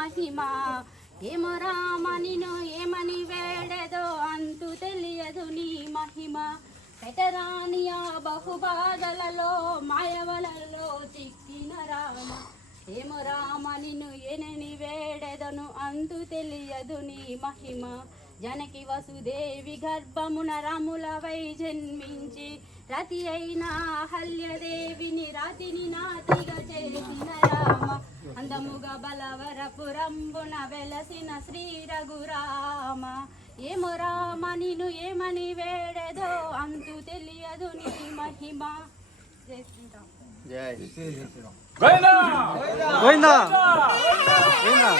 మహిమ ఏమో రామ నిన్ను ఏమని వేడెదో అంతు తెలియదు నీ మహిమ పెట్టరాని ఆ బహుబాధలలో మాయవలలో చిక్కిన రామ ఏమో రామ నిన్ను ఏనని వేడెదను అంతు తెలియదు నీ మహిమ జనకి వసుదేవి గర్భమున రాములవై జన్మించి రతి అయిన అహల్యదేవిని రాతిని నాతిగా చేసిన రామ అందముగా బలవరపురంబున వెలసిన శ్రీ రఘురామ ఏమో రామ నిన్ను ఏమని వేడెదో అంతు తెలియదు నీ మహిమ జై శ్రీరామ్ జై శ్రీరామ్. గోవిందా గోవిందా గోవిందా.